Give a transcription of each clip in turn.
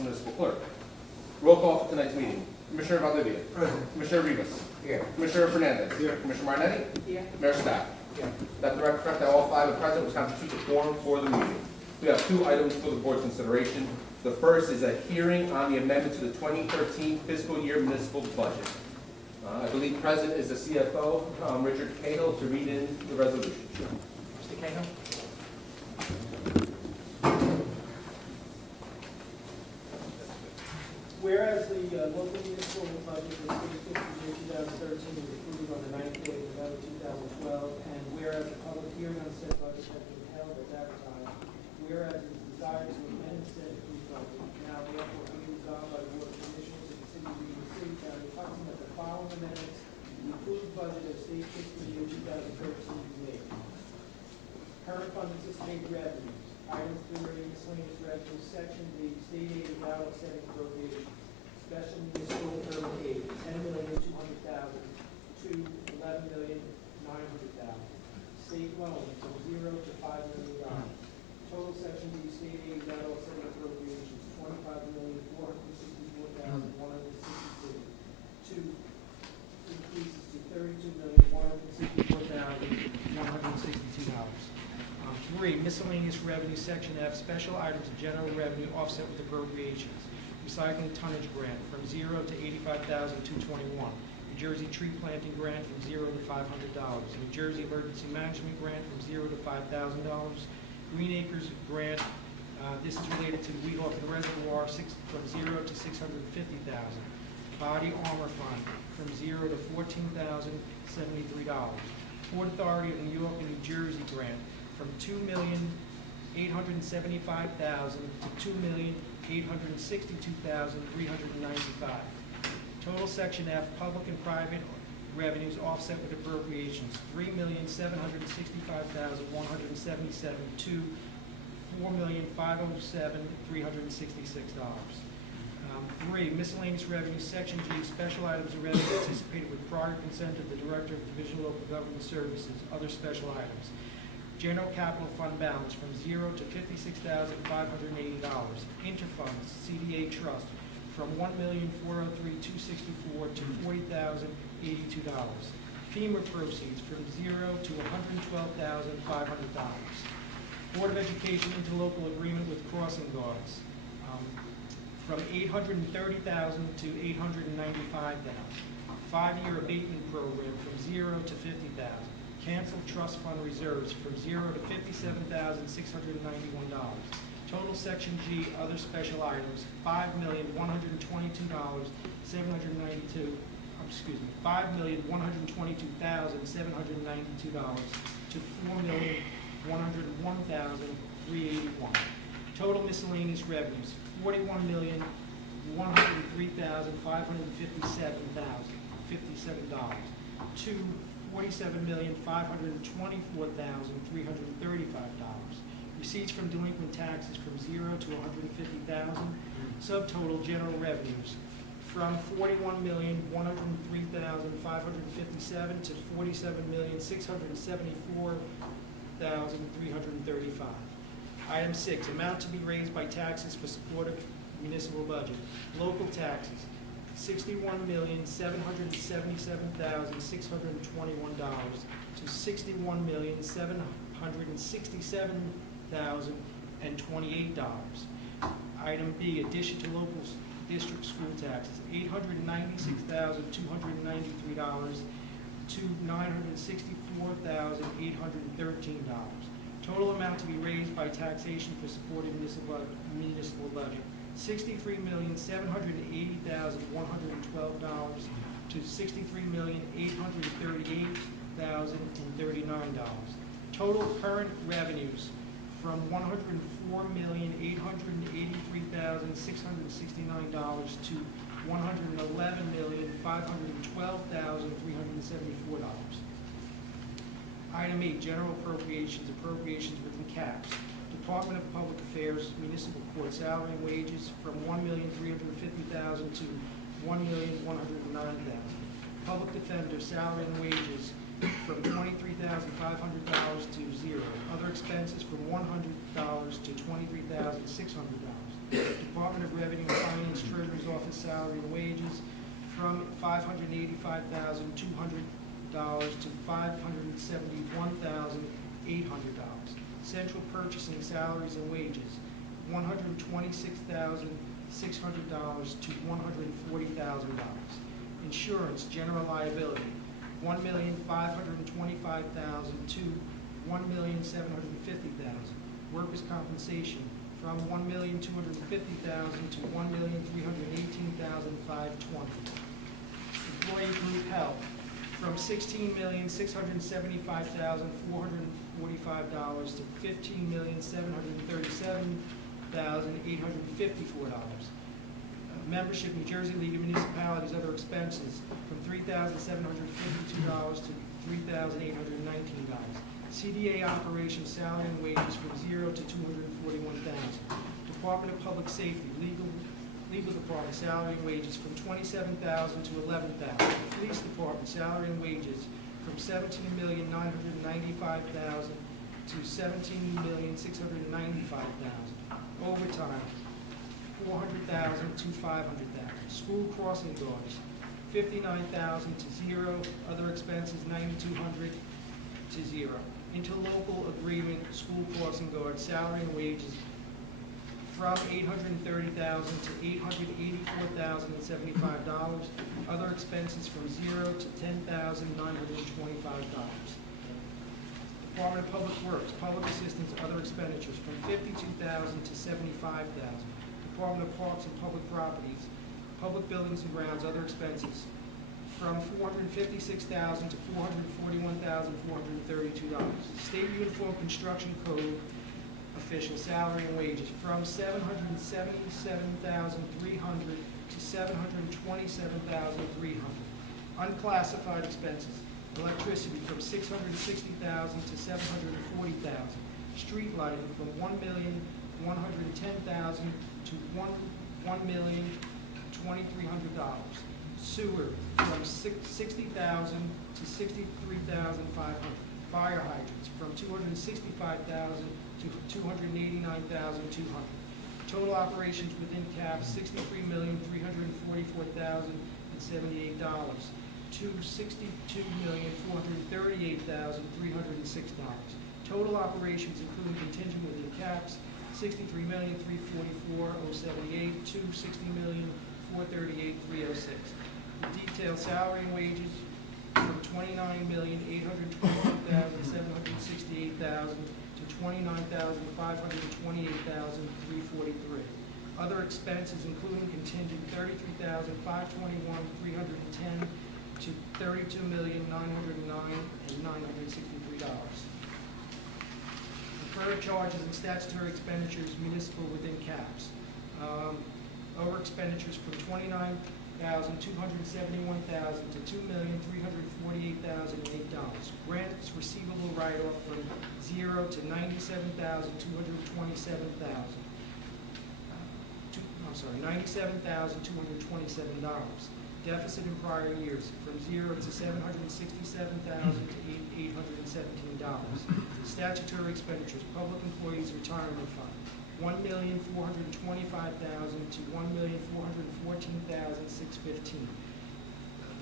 Municipal Clerk. Roll call for tonight's meeting. Commissioner Valdivia. Present. Commissioner Rivas. Here. Commissioner Fernandez. Here. Commissioner Marnetti. Here. Mayor Staff. Here. Let the record reflect that all five are present, which constitutes a quorum for the meeting. We have two items for the board's consideration. The first is a hearing on the amendment to the 2013 fiscal year municipal budget. I believe present is the CFO, Richard Cahill, to read in the resolution. Mr. Cahill? Whereas the local municipal budget for the state fiscal year 2013 was approved on the 9th day of November 2012, and whereas a public hearing on said budget has been held as advertised, whereas it is desired to amend said approved budget, now therefore be resolved by the Board of Commissioners of the City of Union City, County of Hudson, that the following amendments to the approved budget of state fiscal year 2013 be made. Current fund anticipated revenues, item 3, miscellaneous revenues, section D, state aid and dollar setting appropriation. Special municipal urban aid, $10,200,000 to $11,900,000. State loan from $0 to $5 million. Total section D, state aid and dollar setting appropriations, $25,464,162. Two increases to $32,164,162. 3, miscellaneous revenue, section F, special items of general revenue offset with appropriations. Recycling tonnage grant from $0 to $85,221. New Jersey tree planting grant from $0 to $500. New Jersey emergency management grant from $0 to $5,000. Green Acres grant, this is related to the Weehawken Reservoir, from $0 to $650,000. Body armor fund from $0 to $14,073. Port Authority of New York and New Jersey grant from $2,875,000 to $2,862,395. Total section F, public and private revenues offset with appropriations, $3,765,177 to $4,507,366. 3, miscellaneous revenue, section G, special items of revenue anticipated with prior consent of the Director of Division of Local Government Services, other special items. General capital fund balance from $0 to $56,580. Interfunds, CDA trust, from $1,403,264 to $40,082. FEMA proceeds from $0 to $112,500. Board of Education interlocal agreement with crossing guards, from $830,000 to $895,000. 5-year abatement program from $0 to $50,000. Canceled trust fund reserves from $0 to $57,691. Total section G, other special items, $5,122,792 to $4,101,381. Total miscellaneous revenues, $41,103,557 to $47,524,335. Receipts from delinquent taxes from $0 to $150,000. Subtotal general revenues from $41,103,557 to $47,674,335. Item 6, amount to be raised by taxes for support of municipal budget. Local taxes, $61,777,621 to $61,767,028. Item B, addition to local district school taxes, $896,293 to $964,813. Total amount to be raised by taxation for support of municipal budget, $63,780,112 to $63,838,039. Total current revenues from $104,883,669 to $111,512,374. Item 8, general appropriations, appropriations within caps. Department of Public Affairs, Municipal Court, salary and wages from $1,350,000 to $1,109,000. Public Defender, salary and wages from $23,500 to $0. Other expenses from $100 to $23,600. Department of Revenue and Finance Treasurer's Office salary and wages from $585,200 to $571,800. Central Purchasing salaries and wages, $126,600 to $140,000. Insurance, general liability, $1,525,000 to $1,750,000. Workers' compensation, from $1,250,000 to $1,318,520. Employee group health, from $16,675,445 to $15,737,854. Membership, New Jersey League of Municipalities, other expenses, from $3,752 to $3,819. CDA operations, salary and wages, from $0 to $241,000. Department of Public Safety, legal department, salary and wages, from $27,000 to $11,000. Police department, salary and wages, from $17,995,000 to $17,695,000. Overtime, $400,000 to $500,000. School crossing guards, $59,000 to $0. Other expenses, $9,200 to $0. Interlocal agreement, school crossing guard, salary and wages, from $830,000 to $884,075. Other expenses, from $0 to $10,925. Department of Public Works, public assistance, other expenditures, from $52,000 to $75,000. Department of Parks and Public Properties, public buildings and grounds, other expenses, from $456,000 to $441,432. State Uniform Construction Code official, salary and wages, from $777,300 to $727,300. Unclassified expenses, electricity, from $660,000 to $740,000. Street lighting, from $1,110,000 to $1,2300. Sewer, from $60,000 to $63,500. Fire hydrants, from $265,000 to $289,200. Total operations within caps, $63,344,078 to $62,438,306. Total operations including contingent within caps, $63,344,078 to $60,438,306. The detailed salary and wages, from $29,821,768,000 to $29,528,343. Other expenses, including contingent, $33,521,310 to $32,909,963. Deferred charges and statutory expenditures, municipal within caps. Over expenditures, from $29,271,000 to $2,348,008. Grants receivable write-off, from $0 to $97,227,000. $97,227. Deficit in prior years, from $0 to $767,000 to $817. Statutory expenditures, public employees retirement fund, $1,425,000 to $1,414,615.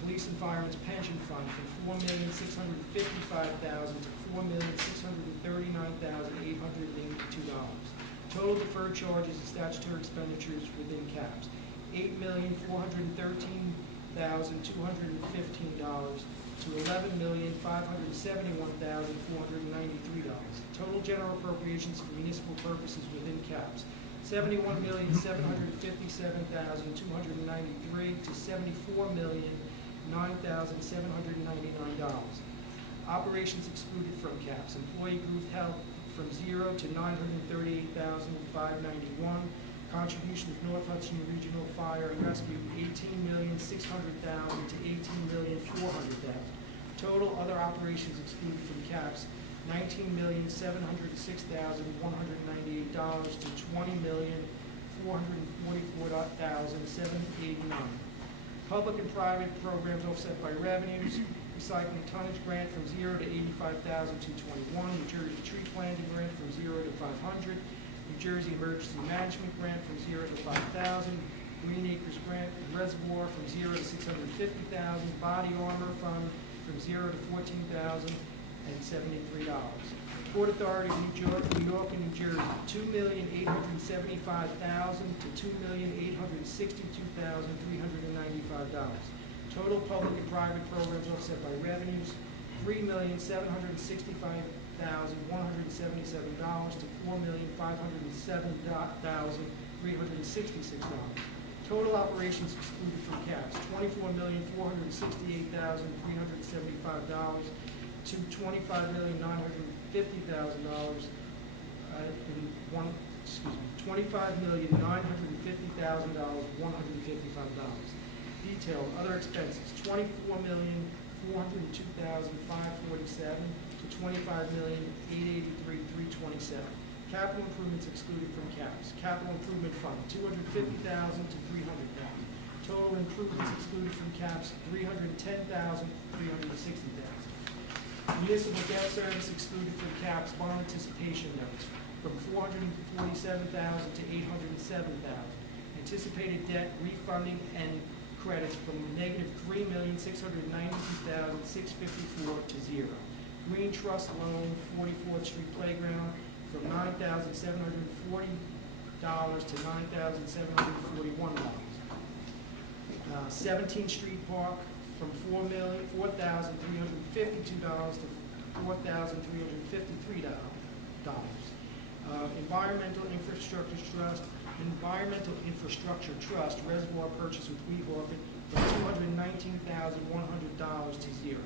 Police and Firemen's Pension Fund, from $4,655,000 to $4,639,882. Total deferred charges and statutory expenditures within caps, $8,413,215 to $11,571,493. Total general appropriations for municipal purposes within caps, $71,757,293 to $74,009,799. Operations excluded from caps, employee group health, from $0 to $938,591. Contributions North Hudson Regional Fire and Rescue, $18,600,000 to $18,400,000. Total other operations excluded from caps, $19,706,198 to $20,444,789. Public and private programs offset by revenues. Recycling tonnage grant, from $0 to $85,221. New Jersey tree planting grant, from $0 to $500. New New Jersey Emergency Management Grant from 0 to 5,000. Green Acres Grant Reservoir from 0 to 650,000. Body Armor Fund from 0 to 14,073. Port Authority of New York and New Jersey, $2,875,000 to $2,862,395. Total public and private programs offset by revenues, $3,765,177 to $4,507,366. Total operations excluded from caps, $24,468,375 to $25,950,000 $25,950,155. Detail other expenses, $24,402,547 to $25,883,327. Capital improvements excluded from caps. Capital improvement fund, $250,000 to $300,000. Total improvements excluded from caps, $310,000, $360,000. Municipal debt service excluded from caps, bond anticipation notes from $447,000 to $807,000. Anticipated debt refunding and credits from -$3,692,654 to 0. Green Trust Loan, 44th Street Playground, from $9,740 to $9,741. 17th Street Park, from $4,352 to $4,353. Environmental Infrastructure Trust Reservoir Purchase with Weehawken from $219,100 to 0.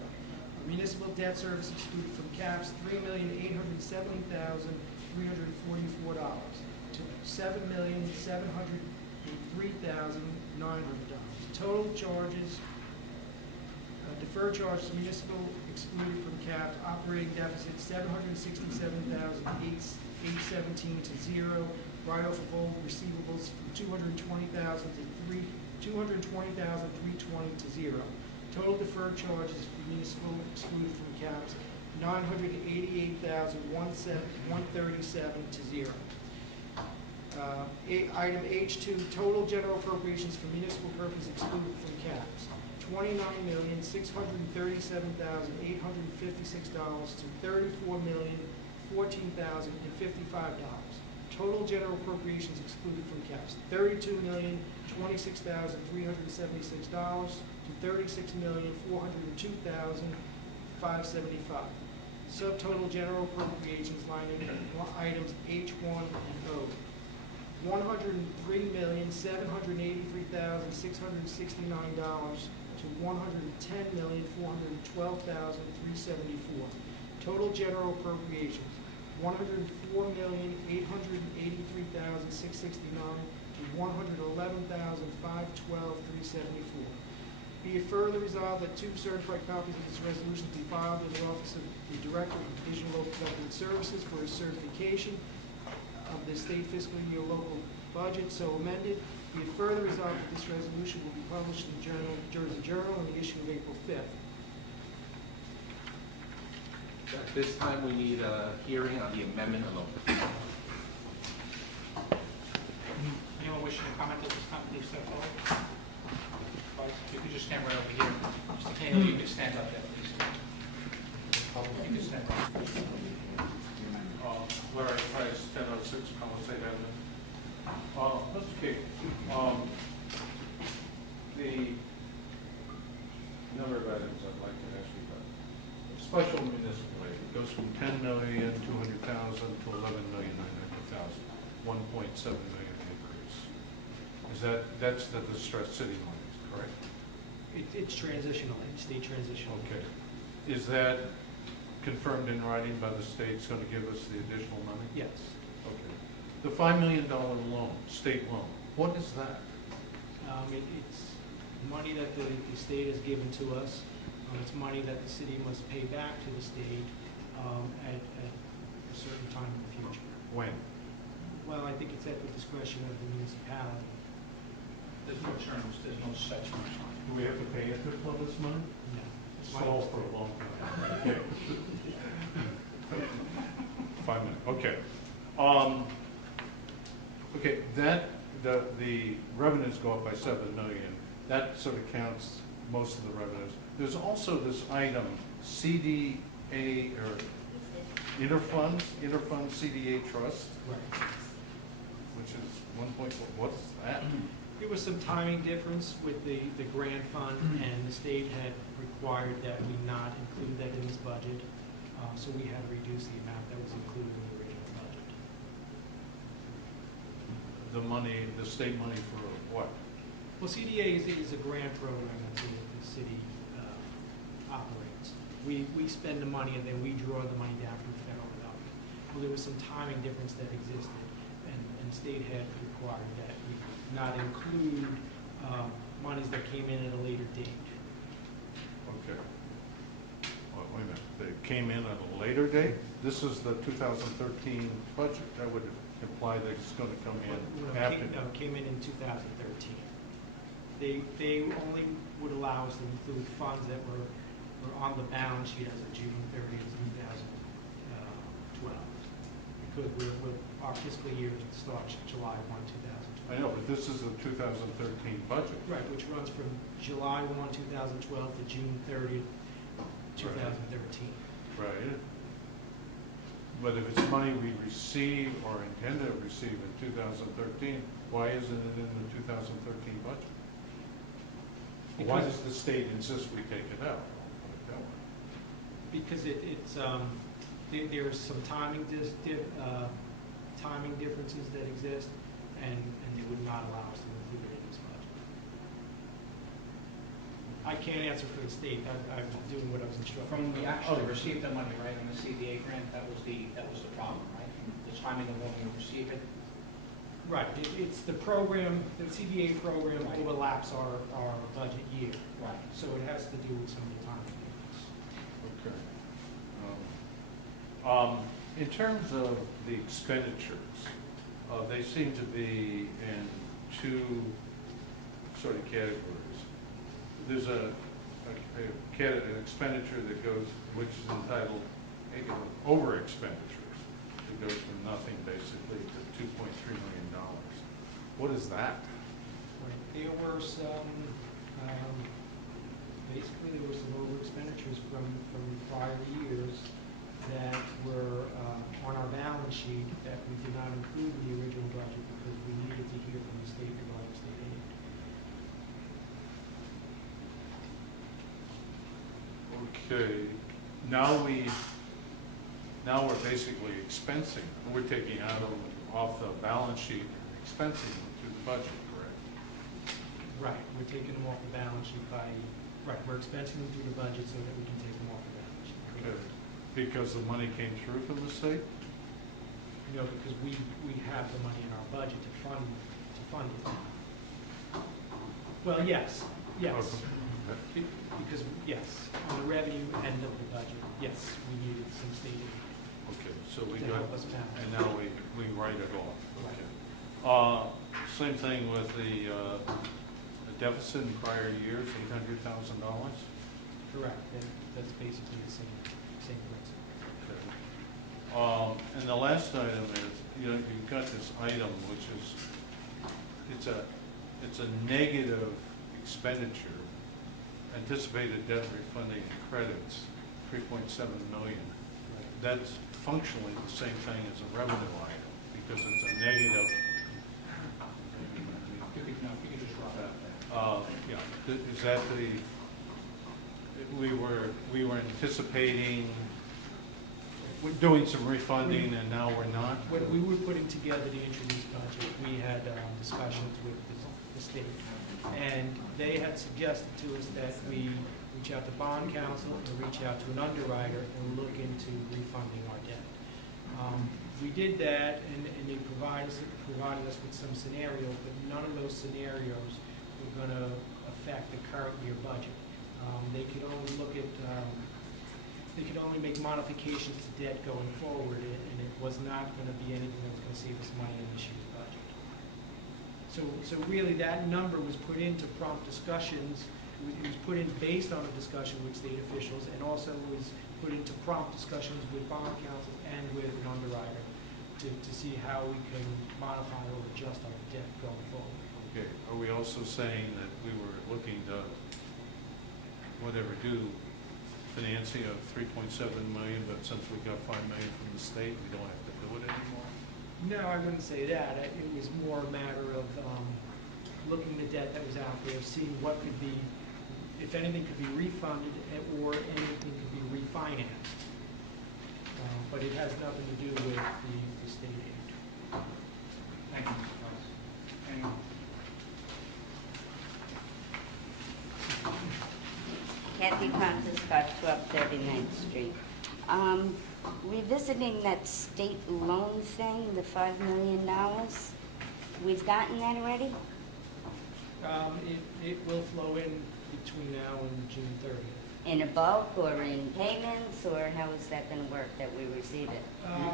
Municipal debt service excluded from caps, $3,870,344 to $7,703,900. Total charges, deferred charges municipal excluded from caps, operating deficit $767,817 to 0. Write-off of old receivables from $220,320 to 0. Total deferred charges for municipal excluded from caps $988,137 to 0. Item H2, total general appropriations for municipal purpose excluded from caps, $29,637,856 to $34,014,055. Total general appropriations excluded from caps, $32,026,376 to $36,402,575. Subtotal general appropriations line items H1 and O. $103,783,669 to $110,412,374. Total general appropriations, $104,883,669 to $111,512,374. Be it further resolved that 2 certified copies of this resolution be filed in the office of the Director of Division of Local Government Services for his certification of the state fiscal year local budget so amended. Be it further resolved that this resolution will be published in the Jersey Journal in the issue of April 5th. At this time, we need a hearing on the amendment alone. Anyone wishing to comment at this time, please step forward. If you could just stand right over here. Mr. Kano, you could stand up there, please. You could stand up. Larry Price, 1006 Palisade Avenue. Mr. King, the number of items I'd like to ask you about. Special municipal aid goes from $10,200,000 to $11,900,000, 1.7 million increase. Is that's the distressed city monies, correct? It's transitional, state transitional. Okay. Is that confirmed in writing by the state, it's going to give us the additional money? Yes. Okay. The $5 million loan, state loan, what is that? It's money that the state has given to us. It's money that the city must pay back to the state at a certain time in the future. When? Well, I think it's at the discretion of the municipality. There's no terms, there's no such terms. Do we have to pay interest on this money? No. It's my Stall for a long time. Okay. 5 minutes, okay. Okay, the revenues go up by 7 million. That sort of counts most of the revenues. There's also this item, CDA, or interfund CDA trust, which is 1.4, what's that? There was some timing difference with the grant fund, and the state had required that we not include that in this budget. So we had to reduce the amount that was included in the original budget. The money, the state money for what? Well, CDA is a grant program that the city operates. We spend the money and then we draw the money down from the federal government. Well, there was some timing difference that existed, and the state had required that we not include monies that came in at a later date. Okay. Well, wait a minute, they came in at a later date? This is the 2013 budget, that would imply that it's going to come in after. No, it came in 2013. They only would allow us to include funds that were on the balance sheet as of June 30th, 2012. Because our fiscal year starts July 1, 2012. I know, but this is the 2013 budget. Right, which runs from July 1, 2012 to June 30th, 2013. Right. But if it's money we receive or intend to receive in 2013, why isn't it in the 2013 budget? Why does the state insist we take it out? Because there's some timing differences that exist, and they would not allow us to include it in this budget. I can't answer for the state. I'm doing what I was instructed. From we actually received the money, right, on the CDA grant, that was the problem, right? The timing of when we receive it. Right, it's the program, the CDA program overlaps our budget year. Right. So it has to do with some of the timing difference. Okay. In terms of the expenditures, they seem to be in two sort of categories. There's an expenditure that goes, which is entitled over expenditures. It goes from nothing basically to $2.3 million. What is that? There were some, basically there were some over expenditures from prior years that were on our balance sheet that we did not include in the original budget because we needed to hear from the state regarding state aid. Okay, now we're basically expensing. We're taking out off the balance sheet, expensing them through the budget, correct? Right, we're taking them off the balance sheet we're expensing them through the budget so that we can take them off the balance sheet. Okay. Because the money came through from the state? No, because we have the money in our budget to fund it. Well, yes. Okay. Because, yes, on the revenue end of the budget, yes, we needed some state aid Okay, so we to got, help us balance. and now we write it off. Right. Okay. Same thing with the deficit in prior years, $800,000? Correct, that's basically the same principle. Okay. And the last item is, you've got this item which is, it's a negative expenditure, anticipated debt refunding credits, 3.7 million. That's functionally the same thing as a revenue item because it's a negative. You could just drop that. Is that we were anticipating, we're doing some refunding and now we're not? When we were putting together the introduced budget, we had discussions with the state, and they had suggested to us that we reach out to bond counsel and reach out to an underwriter and look into refunding our debt. We did that, and they provided us with some scenarios, but none of those scenarios were going to affect the current year budget. They could only look at, they could only make modifications to debt going forward, and it was not going to be anything that was going to save us money in this year's budget. So really, that number was put into prompt discussions. It was put in based on a discussion with state officials, and also was put into prompt discussions with bond counsel and with an underwriter to see how we can modify over adjust our debt going forward. Okay, are we also saying that we were looking to, whatever, do financing of 3.7 million, but since we got 5 million from the state, we don't have to do it anymore? No, I wouldn't say that. It was more a matter of looking at the debt that was out there, seeing what could be, if anything could be refunded or anything could be refinanced. But it has nothing to do with the state aid. Thank you, Mr. Price. Anyone? Kathy Francis, 12 39th Street. Revisiting that state loan thing, the $5 million, we've gotten that already? It will flow in between now and June 30th. In a bulk or in payments, or how is that gonna work that we receive it?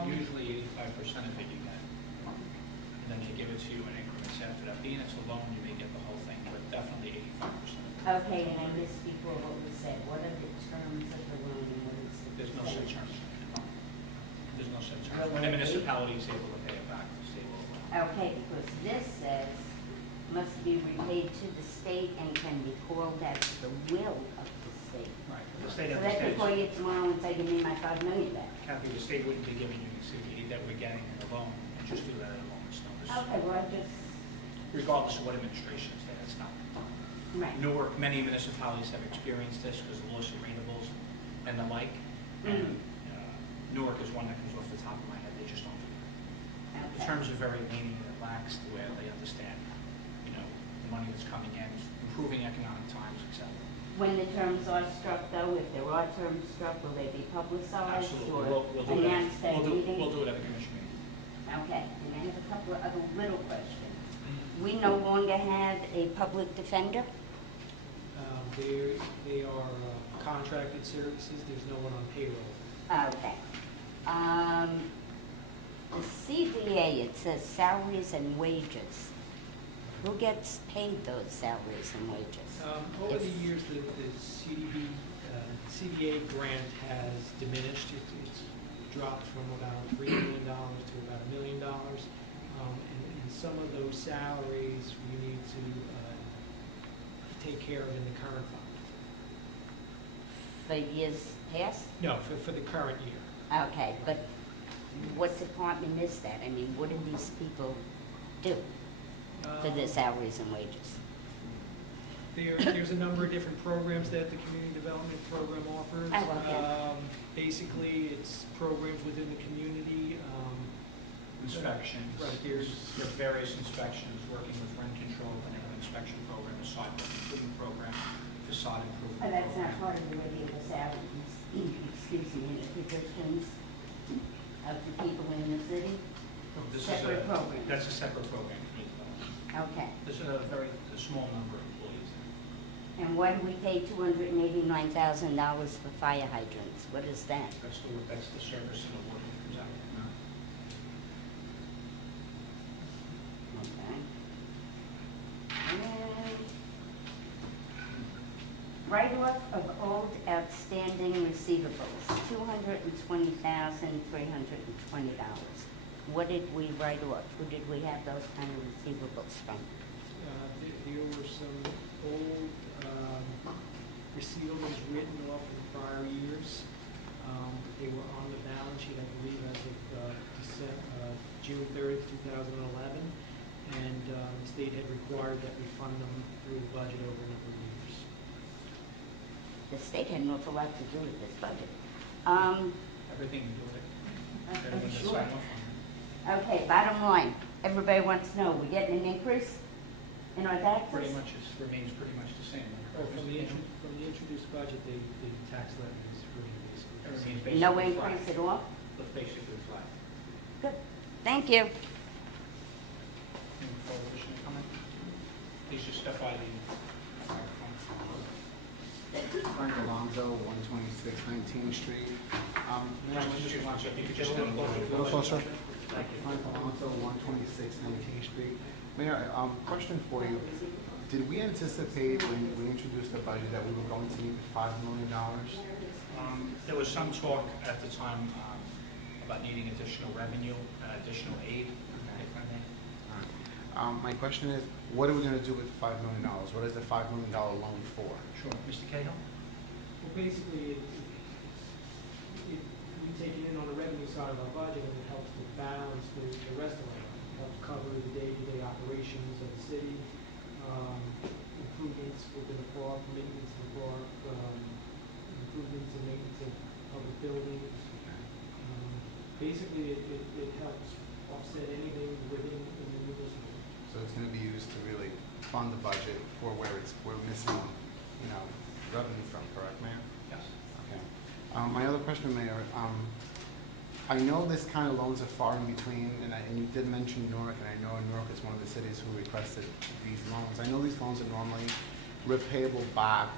Usually 85% of it you get. And then they give it to you in increments after that. Being it's a loan, you may get the whole thing, but definitely 85%. Okay, and I missed before what was said. What are the terms of the loan and what is the There's no set terms. There's no set terms. Well, When the wait. municipality is able to pay it back, the state will. Okay, because this says must be repaid to the state and can be called at the will of the state. Right. The state So they can call you tomorrow and say, give me my $5 million back. Kathy, the state wouldn't be giving you the aid that we're getting in the loan, and just do that at a moment's notice. Okay, well, I just, Regardless of what administration is there, it's not. right. Newark, many municipalities have experienced this because of lawsuit readables and the like. And Newark is one that comes off the top of my head, they just don't do that. The Okay. terms are very lenient and relaxed, the way they understand, the money that's coming in, improving economic times, etc. When the terms are struck, though, if there are terms struck, will they be publicized Absolutely. or We'll do it. announced at meeting? We'll do it at a commission meeting. Okay, and I have a couple of other little questions. We no longer have a public defender? They are contracted services. There's no one on payroll. Okay. The CDA, it says salaries and wages. Who gets paid those salaries and wages? Over the If- years, the CDA grant has diminished. It's dropped from about $3 million to about $1 million. And some of those salaries we need to take care of in the current fund. For years past? No, for the current year. Okay, but what department is that? I mean, what do these people do for their salaries and wages? There's a number of different programs that the community development program offers. Oh, okay. Basically, it's programs within the community. Inspections. Right, There's various inspections, working with rent control, and an inspection program, a sidewalk improvement program, facade improvement. Oh, that's program. not part of the regular salaries, excuse me, the positions of the people in the city? This is Separate program. That's a separate program. community development. Okay. This is a small number of employees. And why do we pay $289,000 for fire hydrants? What is that? That's the service and the work that comes out. Okay. And write-off of old outstanding receivables, $220,320. What did we write off? Who did we have those kind of receivables from? There were some old receivables written off in prior years. They were on the balance sheet, I believe, as of June 30th, 2011. And the state had required that we fund them through the budget over a number of years. The state had an awful lot to do with this budget. Everything you do with it. I'm Everything that's sure. signed off on. Okay, bottom line, everybody wants to know, we getting an increase in our taxes? Pretty much, remains pretty much the same. From the introduced budget, the tax levies remain basically. Everything's basically No flat. increase at all? But basically flat. Good, thank you. Any further additional comment? Please just step by the microphone. Frank Alonso, 126 19th Street. Mr. Alonso, if you could just step closer. A little closer. Frank Alonso, 126 19th Street. Mayor, question for you. Did we anticipate when we introduced the budget that we were going to need $5 million? There was some talk at the time about needing additional revenue, additional aid, if I may. My question is, what are we gonna do with the $5 million? What is the $5 million loan for? Sure. Mr. Cahill? Well, basically, we take it in on the revenue side of our budget, and it helps to balance the rest of our budget. It helps cover the day-to-day operations of the city, improvements within the park, maintenance of the park, improvements and maintenance of public buildings. Basically, it helps offset anything within the municipal. So it's gonna be used to really fund the budget for where we're missing, revenue from, correct, Mayor? Yes. Okay. My other question, Mayor, I know this kind of loans are far in between, and you did mention Newark, and I know Newark is one of the cities who requested these loans. I know these loans are normally repayable back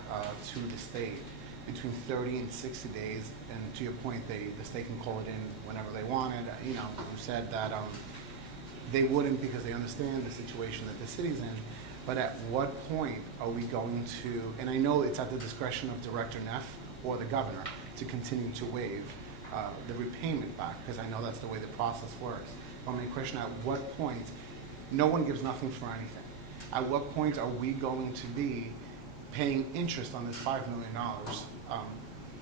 to the state between 30 and 60 days, and to your point, the state can call it in whenever they wanted. You said that they wouldn't because they understand the situation that the city's in, but at what point are we going to, and I know it's at the discretion of Director Neff or the governor to continue to waive the repayment back, because I know that's the way the process works. But my question, at what point, no one gives nothing for anything. At what point are we going to be paying interest on this $5 million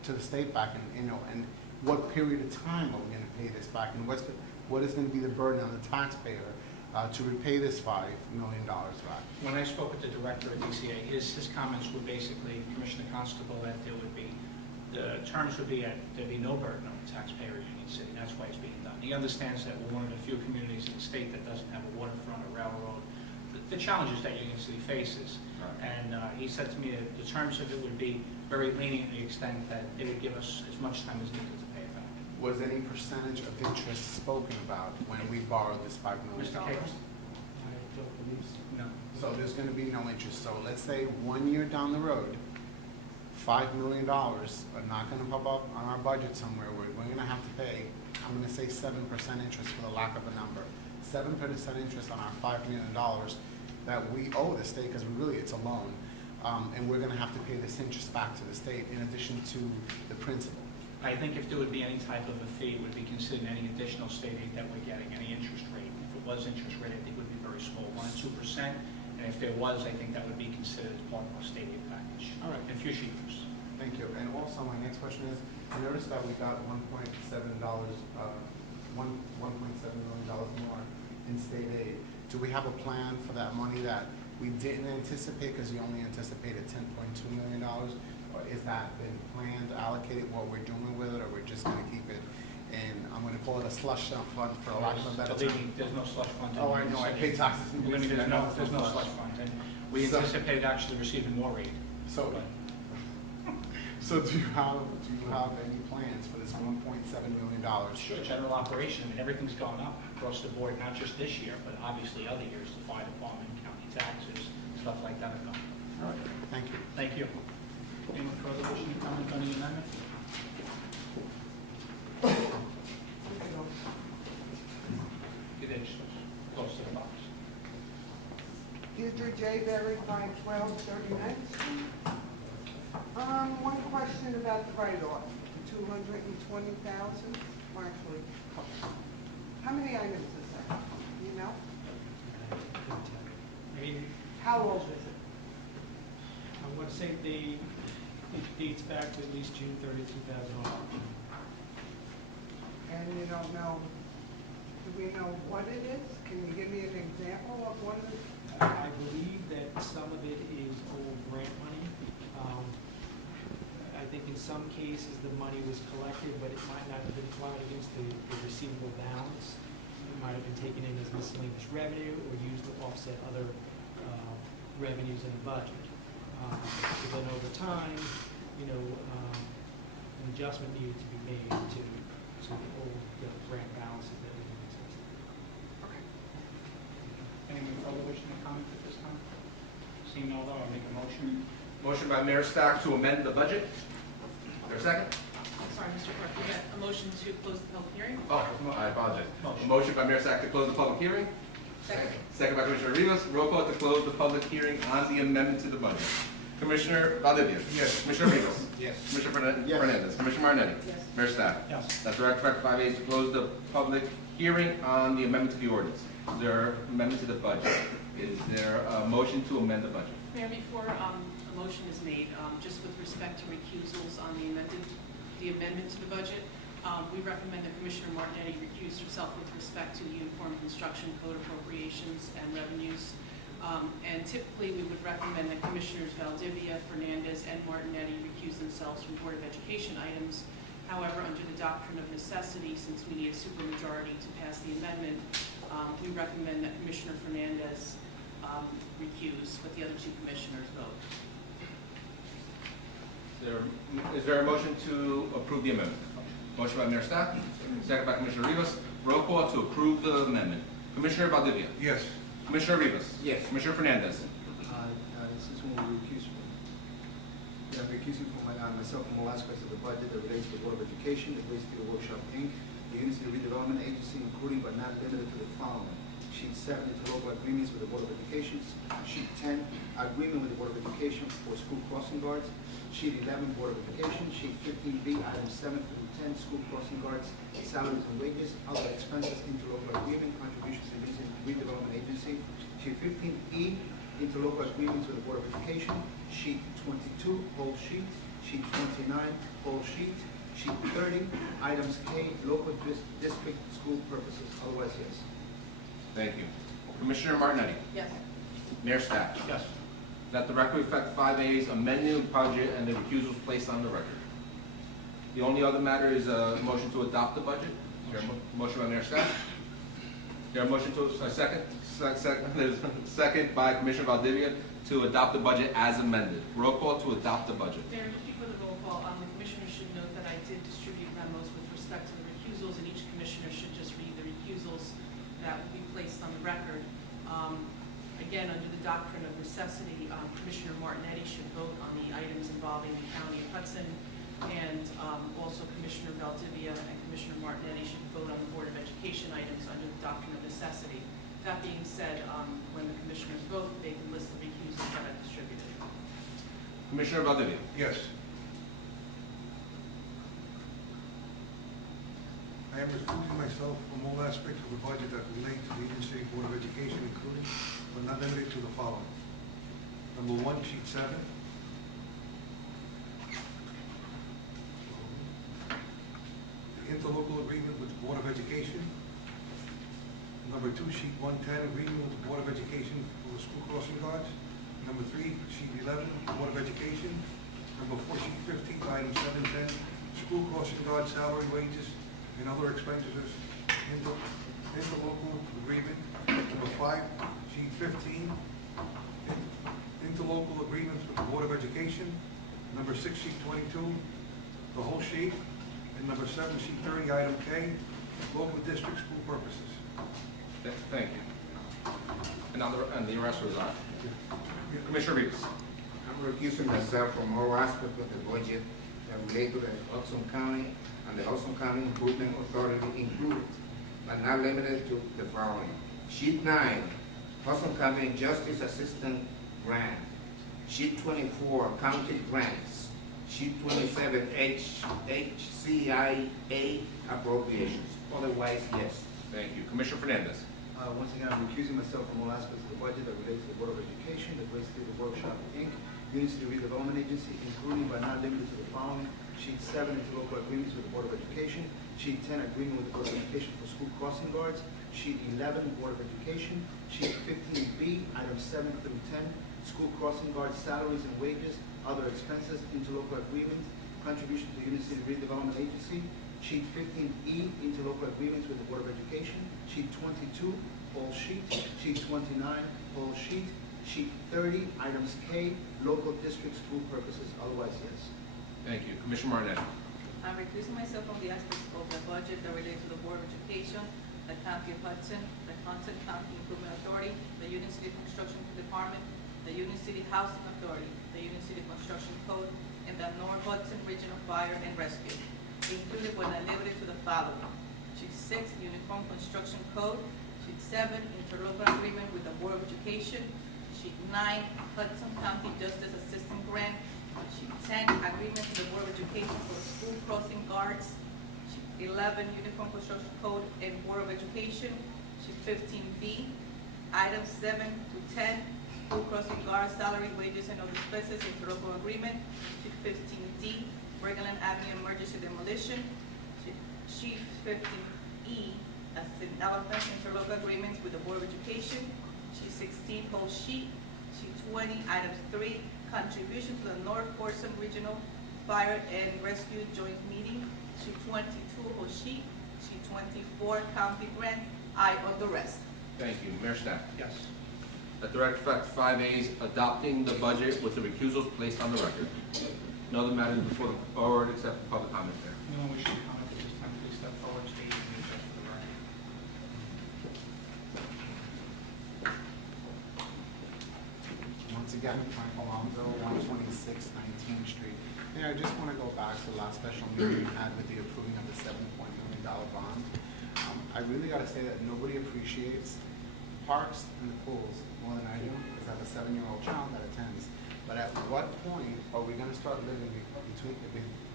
to the state back, and what period of time are we going to pay this back, and what is going to be the burden on the taxpayer to repay this $5 million back? When I spoke with the director of DCA, his comments were basically, Commissioner Constable, that the terms would be there'd be no burden on the taxpayer of Union City. That's why it's being done. He understands that we're one of the few communities in the state that doesn't have a waterfront or railroad. The challenges that Union City faces. And he said to me that the terms of it would be very lenient to the extent that it would give us as much time as needed to pay it back. Was any percentage of interest spoken about when we borrowed this $5 million? Mr. Cahill? I don't believe so. No. So there's going to be no interest. So let's say 1 year down the road, $5 million are not going to pop up on our budget somewhere where we're going to have to pay, I'm going to say 7% interest for the lack of a number. 7% interest on our $5 million that we owe the state, because it's a loan, and we're going to have to pay this interest back to the state in addition to the principal. I think if there would be any type of a fee, it would be considered any additional state aid that we're getting, any interest rate. If it was interest rate, I think it would be very small, 1 or 2%. And if there was, I think that would be considered as part of our state aid package. All right. In future years. Thank you. And also, my next question is, I noticed that we got $1.7 million more in state aid. Do we have a plan for that money that we didn't anticipate because you only anticipated $10.2 million? Or is that been planned, allocated, what we're doing with it, or we're just going to keep it in, I'm going to call it a slush fund for a lack of a better Believe term? me, there's no slush fund. Oh, I know, I pay taxes. Believe me, there's no slush fund. And we anticipated actually receiving more aid. So do you have any plans for this $1.7 million? Sure, general operation, I mean, everything's gone up across the board, not just this year, but obviously other years, the fire department, county taxes, stuff like that have gone up. All right, thank you. Thank you. Anyone further wishing to comment on the amendment? You did, just close to the box. Deirdre J. Berry, 512 39th Street. One question about the write-off, the 220,000, or actually, how many items is that? You know? I mean, How old is it? I want to say it dates back to at least June 30, 2001. And you don't know, do we know what it is? Can you give me an example of what it is? I believe that some of it is old grant money. I think in some cases, the money was collected, but it might not have been applied against the receivable balance. It might have been taken in as miscellaneous revenue or used to offset other revenues in the budget. But then over time, an adjustment needed to be made to the old grant balances that didn't exist. Okay. Anyone further wishing to comment at this time? Seeing no other, I'll make a motion. Motion by Mayor Stock to amend the budget. Is there a second? I'm sorry, Mr. Clerk, we got a motion to close the public hearing. Oh, I apologize. Motion. A motion by Mayor Stock to close the public hearing. Second. Second by Commissioner Rivas. Roll call to close the public hearing on the amendment to the budget. Commissioner Valdivia. Yes. Commissioner Rivas. Yes. Commissioner Yes. Fernandez. Commissioner Martinetti. Yes. Mayor Staff. Yes. That's correct. 5 ayes to close the public Hearing on the amendment to the ordinance. Is there amendment to the budget? Is there a motion to amend the budget? Mayor, before a motion is made, just with respect to recusals on the amendment to the budget, we recommend that Commissioner Martinetti recuse herself with respect to the Uniform Construction Code appropriations and revenues. And typically, we would recommend that Commissioners Valdivia, Fernandez, and Martinetti recuse themselves from Board of Education items. However, under the doctrine of necessity, since we need a supermajority to pass the amendment, we recommend that Commissioner Fernandez recuse, but the other two commissioners vote. Is there a motion to approve the amendment? Motion by Mayor Stack, second by Commissioner Rivas. Roll call to approve the amendment. Commissioner Valdivia. Yes. Commissioner Rivas. Yes. Commissioner Fernandez. This is when we recuse from. Yeah, I'm recusing from myself from all aspects of the budget that relates to the Board of Education, the Grace Field Workshop, Inc., the Unity Redevelopment Agency, including but not limited to the following. Sheet 7, interlocal agreements with the Board of Education. Sheet 10, agreement with the Board of Education for school crossing guards. Sheet 11, Board of Education. Sheet 15B, items 7 through 10, school crossing guards, salaries and wages, other expenses, interlocal agreement, contributions to the Redevelopment Agency. Sheet 15E, interlocal agreements with the Board of Education. Sheet 22, whole sheet. Sheet 29, whole sheet. Sheet 30, items K, local district school purposes. Otherwise, yes. Thank you. Commissioner Martinetti. Yes. Mayor Stack. Yes. That the record reflect 5A's amending the budget and the recusals placed on the record. The only other matter is a motion to adopt the budget. Is there a motion by Mayor Stack? Is there a motion to, a second? Second by Commissioner Valdivia to adopt the budget as amended. Roll call to adopt the budget. Mayor, just before the roll call, the commissioners should note that I did distribute memos with respect to the recusals, and each commissioner should just read the recusals that will be placed on the record. Again, under the doctrine of necessity, Commissioner Martinetti should vote on the items involving the County of Hudson, and also Commissioner Valdivia and Commissioner Martinetti should vote on the Board of Education items under the doctrine of necessity. That being said, when the commissioners vote, they can list the recusals that I distributed. Commissioner Valdivia. Yes. I am recusing myself from all aspects of the budget that relate to the Union City Board of Education, including but not limited to the following. Number 1, sheet 7. The interlocal agreement with the Board of Education. Number 2, sheet 110, agreement with the Board of Education for the school crossing guards. Number 3, sheet 11, Board of Education. Number 4, sheet 15, item 710, school crossing guard salary, wages, and other expenditures, interlocal agreement. Number 5, sheet 15, interlocal agreements with the Board of Education. Number 6, sheet 22, the whole sheet. And number 7, sheet 30, item K, local district school purposes. Thank you. And the rest was on. Commissioner Rivas. I'm recusing myself from all aspects of the budget that relate to the Hudson County and the Hudson County Improvement Authority, included, but not limited to the following. Sheet 9, Hudson County Justice Assistant Grant. Sheet 24, County Grants. Sheet 27, HCIA appropriations. Otherwise, yes. Thank you. Commissioner Fernandez. Once again, I'm recusing myself from all aspects of the budget that relates to the Board of Education, the Grace Field Workshop, Inc., Unity Redevelopment Agency, including but not limited to the following. Sheet 7, interlocal agreements with the Board of Education. Sheet 10, agreement with the Board of Education for school crossing guards. Sheet 11, Board of Education. Sheet 15B, items 7 through 10, school crossing guards, salaries and wages, other expenses, interlocal agreement, contribution to Unity Redevelopment Agency. Sheet 15E, interlocal agreements with the Board of Education. Sheet 22, whole sheet. Sheet 29, whole sheet. Sheet 30, items K, local district school purposes. Otherwise, yes. Thank you. Commissioner Martinetti. I'm recusing myself from the aspects of the budget that relate to the Board of Education, the County of Hudson, the Hudson County Improvement Authority, the Union City Construction Department, the Union City Housing Authority, the Union City Construction Code, and the North Hudson Regional Fire and Rescue, included but not limited to the following. Sheet 6, Uniform Construction Code. Sheet 7, interlocal agreement with the Board of Education. Sheet 9, Hudson County Justice Assistant Grant. Sheet 10, agreement with the Board of Education for school crossing guards. Sheet 11, Uniform Construction Code and Board of Education. Sheet 15B. Items 7 to 10, school crossing guard salary, wages, and other expenses, interlocal agreement. Sheet 15D, Bergenland Avenue emergency demolition. Sheet 15E, as in elephant, interlocal agreements with the Board of Education. Sheet 16, whole sheet. Sheet 20, item 3, contribution to the North Corson Regional Fire and Rescue Joint Meeting. Sheet 22, whole sheet. Sheet 24, county grant. I on the rest. Thank you. Mayor Snap. Yes. At direct effect, 5A is adopting the budget with the recusals placed on the record. No other matters before the board except for public comment there. Anyone wishing to comment at this time, please step forward, state your name just for the record. Once again, Frank Alonso, 126 19th Street. Mayor, I just want to go back to the last special meeting we had with the approving of the $7 million bond. I really got to say that nobody appreciates parks and the pools more than I do, because I have a 7-year-old child that attends. But at what point are we going to start living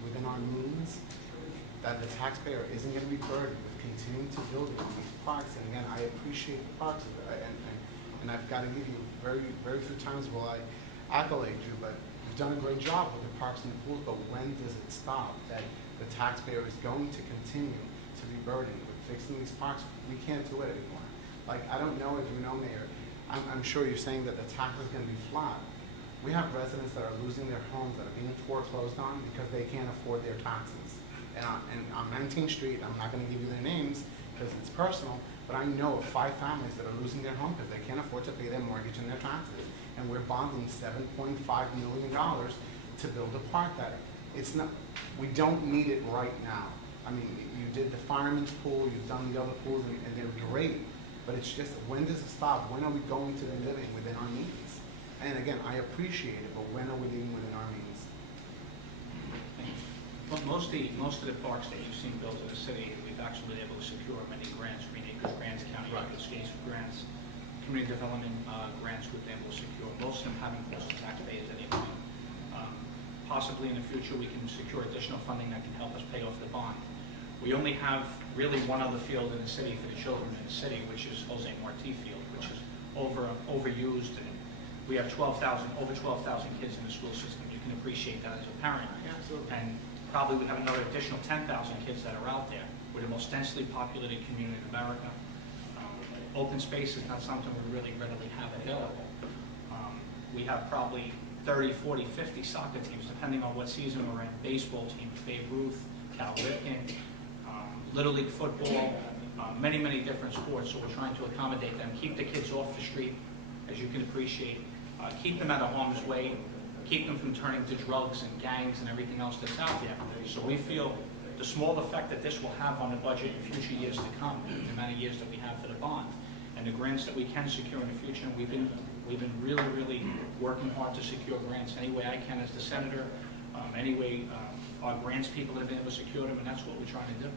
within our means, that the taxpayer isn't going to be burdened with continuing to build these parks? And again, I appreciate the parks, and I've got to give you very few times will I accolade you, but you've done a great job with the parks and the pools. But when does it stop that the taxpayer is going to continue to be burdened with fixing these parks? We can't do it anymore. Like, I don't know if you know, Mayor, I'm sure you're saying that the tax is going to be flat. We have residents that are losing their homes, that are being foreclosed on because they can't afford their taxes. And on 19th Street, I'm not going to give you their names because it's personal, but I know of 5 families that are losing their home because they can't afford to pay their mortgage and their taxes. And we're bonding $7.5 million to build a park that it's not, we don't need it right now. I mean, you did the fireman's pool, you've done the other pools, and they're great. But it's just, when does it stop? When are we going to be living within our means? And again, I appreciate it, but when are we living within our means? Well, most of the parks that you've seen built in the city, we've actually been able to secure many grants, Green Acres grants, county acres grants, community development grants we've been able to secure. Most of them haven't cost the taxpayers anything. Possibly in the future, we can secure additional funding that can help us pay off the bond. We only have really one other field in the city for the children in the city, which is Jose Marti Field, which is overused, and we have over 12,000 kids in the school system. You can appreciate that as a parent. Absolutely. And probably we have another additional 10,000 kids that are out there. We're the most densely populated community in America. Open space is not something we really readily have available. We have probably 30, 40, 50 soccer teams, depending on what season we're in. Baseball teams, Babe Ruth, Cal Ripken, Little League football, many different sports. So we're trying to accommodate them, keep the kids off the street, as you can appreciate, keep them out of harm's way, keep them from turning to drugs and gangs and everything else that's out there. So we feel the small effect that this will have on the budget in future years to come, the amount of years that we have for the bond, and the grants that we can secure in the future. We've been really working hard to secure grants any way I can as the senator, any way our grants people have been able to secure them, and that's what we're trying to do.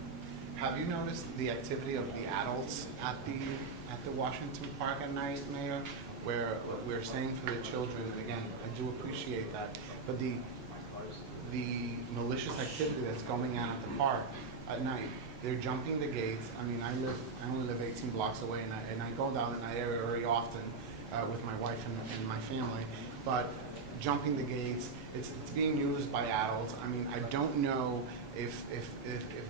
Have you noticed the activity of the adults at the Washington Park at night, Mayor? Where we're saying for the children, again, I do appreciate that, but the malicious activity that's going on at the park at night, they're jumping the gates. I mean, I only live 18 blocks away, and I go down in that area very often with my wife and my family, but jumping the gates, it's being used by adults. I mean, I don't know if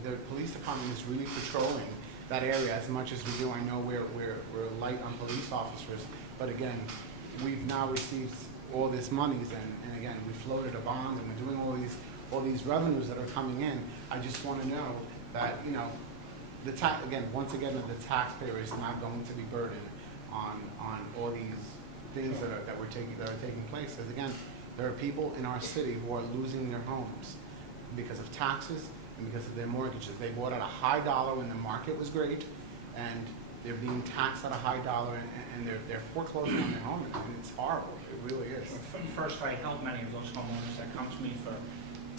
the police department is really patrolling that area as much as we do. I know we're light on police officers, but again, we've now received all this monies, and again, we floated a bond, and we're doing all these revenues that are coming in. I just want to know that, you know, once again, the taxpayer is not going to be burdened on all these things that are taking place. Because again, there are people in our city who are losing their homes because of taxes and because of their mortgages. They bought at a high dollar when the market was great, and they're being taxed at a high dollar, and they're foreclosing on their home, and it's horrible. It really is. First, I help many of those homeowners that come to me for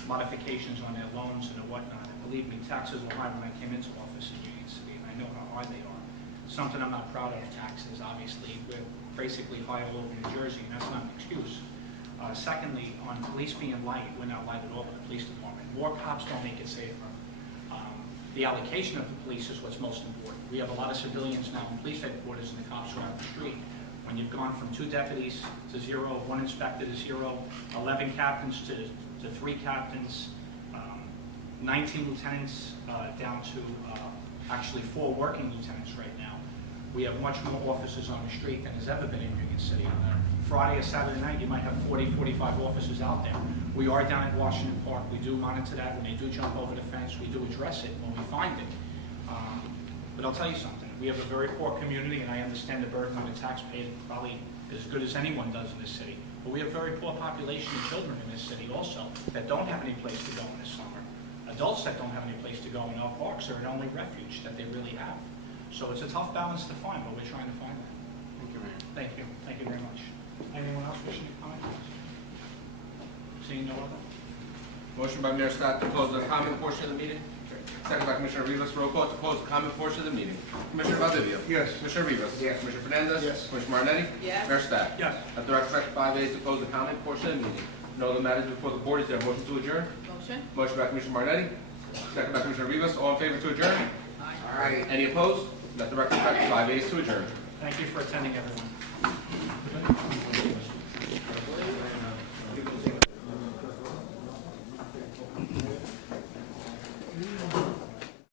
modifications on their loans and whatnot. And believe me, taxes were high when I came into office in Union City, and I know how high they are. Something I'm not proud of, taxes, obviously. We're basically high all over New Jersey, and that's not an excuse. Secondly, on police being light, we're not light at all with the police department. More cops don't make it safer. The allocation of the police is what's most important. We have a lot of civilians now in police headquarters, and the cops are out the street. When you've gone from 2 deputies to 0, 1 inspector to 0, 11 captains to 3 captains, 19 lieutenants down to actually 4 working lieutenants right now. We have much more officers on the street than has ever been in Union City. On a Friday or Saturday night, you might have 40, 45 officers out there. We are down at Washington Park. We do monitor that. When they do jump over the fence, we do address it when we find it. But I'll tell you something. We have a very poor community, and I understand the burden on the taxpayer probably as good as anyone does in this city. But we have a very poor population of children in this city also that don't have any place to go in the summer. Adults that don't have any place to go in our parks are the only refuge that they really have. So it's a tough balance to find, but we're trying to find that. Thank you, Mayor. Thank you. Thank you very much. Anyone else wishing to comment? Seeing no other? Motion by Mayor Scott to close the comment portion of the meeting. Second by Commissioner Rivas. Roll call to close the comment portion of the meeting. Commissioner Valdivia. Yes. Commissioner Rivas. Yes. Commissioner Fernandez. Yes. Commissioner Martinetti. Yes. Mayor Scott. Yes. At the record effect, 5 ayes to close the comment portion of the meeting. No other matters before the board. Is there a motion to adjourn? Motion? Motion by Commissioner Martinetti. Second by Commissioner Rivas. All in favor to adjourn? Aye. Any opposed? Let the record reflect 5 ayes to adjourn. Thank you for attending, everyone.